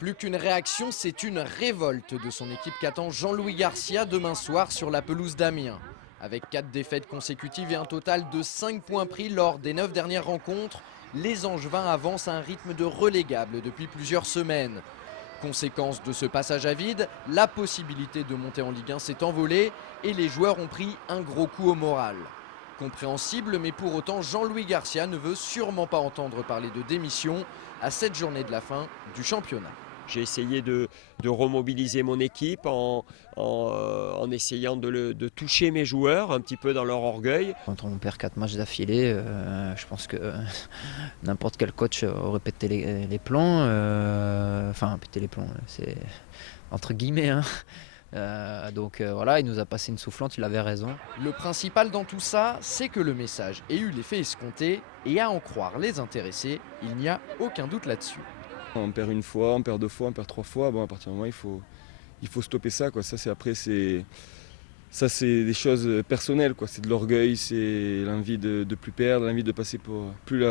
Plus qu'une réaction, c'est une révolte de son équipe qu'attend Jean-Louis Garcia demain soir sur la pelouse d'Amiens. Avec 4 défaites consécutives et un total de 5 points pris lors des 9 dernières rencontres, les Angevins avancent à un rythme de relégable depuis plusieurs semaines. Conséquence de ce passage à vide, la possibilité de monter en Ligue 1 s'est envolée et les joueurs ont pris un gros coup au moral. Compréhensible, mais pour autant, Jean-Louis Garcia ne veut sûrement pas entendre parler de démission à cette journée de la fin du championnat. J'ai essayé de remobiliser mon équipe en essayant de toucher mes joueurs un petit peu dans leur orgueil. Quand on perd 4 matchs d'affilée, je pense que n'importe quel coach aurait pété les plombs. Enfin, pété les plombs, c'est entre guillemets. Hein. Donc voilà, il nous a passé une soufflante, il avait raison. Le principal dans tout ça, c'est que le message ait eu l'effet escompté et à en croire les intéressés, il n'y a aucun doute là-dessus. On perd une fois, on perd 2 fois, on perd 3 fois. Bon, à partir du moment, il faut stopper ça, quoi. Ça, c'est des choses personnelles, quoi. C'est de l'orgueil, c'est l'envie de plus perdre, l'envie de passer pour plus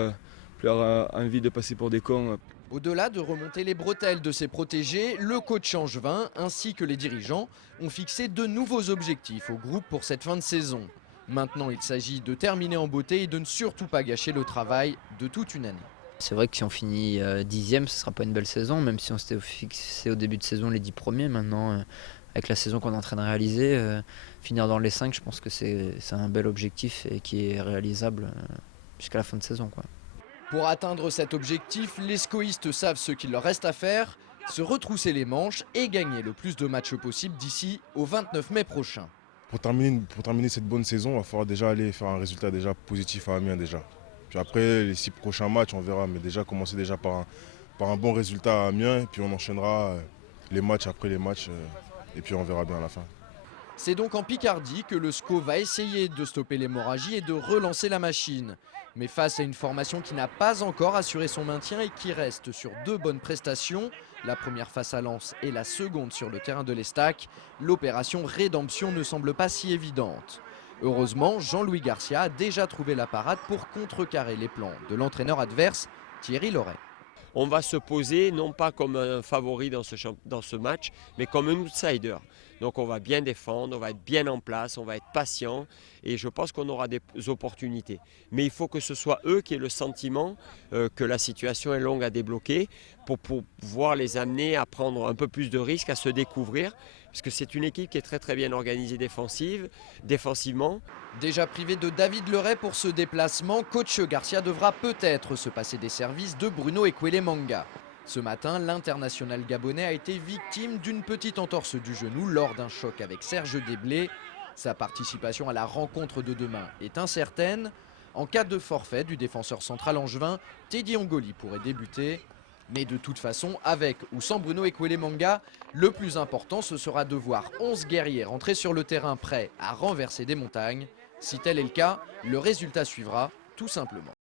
avoir envie de passer pour des cons. Au-delà de remonter les bretelles de ses protégés, le coach angevin ainsi que les dirigeants ont fixé de nouveaux objectifs au groupe pour cette fin de saison. Maintenant, il s'agit de terminer en beauté et de ne surtout pas gâcher le travail de toute une année. C'est vrai que si on finit 10e, ce ne sera pas une belle saison, même si on s'était fixé au début de saison les 10 premiers. Maintenant, avec la saison qu'on est en train de réaliser, finir dans les 5, je pense que c'est un bel objectif et qui est réalisable jusqu'à la fin de saison, quoi. Pour atteindre cet objectif, les scoïstes savent ce qu'il leur reste à faire, se retrousser les manches et gagner le plus de matchs possible d'ici au 29 mai prochain. Pour terminer cette bonne saison, il va falloir déjà aller faire un résultat déjà positif à Amiens déjà. Puis après, les 6 prochains matchs, on verra. Mais déjà, commencer déjà par un bon résultat à Amiens. Et puis on enchaînera les matchs après les matchs. Et puis on verra bien à la fin. C'est donc en Picardie que le SCO va essayer de stopper l'hémorragie et de relancer la machine. Mais face à une formation qui n'a pas encore assuré son maintien et qui reste sur 2 bonnes prestations, la première face à Lens et la seconde sur le terrain de l'Estac, l'opération rédemption ne semble pas si évidente. Heureusement, Jean-Louis Garcia a déjà trouvé la parade pour contrecarrer les plans de l'entraîneur adverse, Thierry Loret. On va se poser non pas comme un favori dans ce match, mais comme un outsider. Donc on va bien défendre, on va être bien en place, on va être patient et je pense qu'on aura des opportunités. Mais il faut que ce soit eux qui aient le sentiment que la situation est longue à débloquer pour pouvoir les amener à prendre un peu plus de risques, à se découvrir. Parce que c'est une équipe qui est très bien organisée défensivement. Déjà privé de David Leray pour ce déplacement, coach Garcia devra peut-être se passer des services de Bruno Ekwelemanga. Ce matin, l'international gabonais a été victime d'une petite entorse du genou lors d'un choc avec Serge Desblés. Sa participation à la rencontre de demain est incertaine. En cas de forfait du défenseur central angevin, Teddy Angoli pourrait débuter. Mais de toute façon, avec ou sans Bruno Ekwelemanga, le plus important ce sera de voir 11 guerriers rentrer sur le terrain prêts à renverser des montagnes. Si tel est le cas, le résultat suivra tout simplement.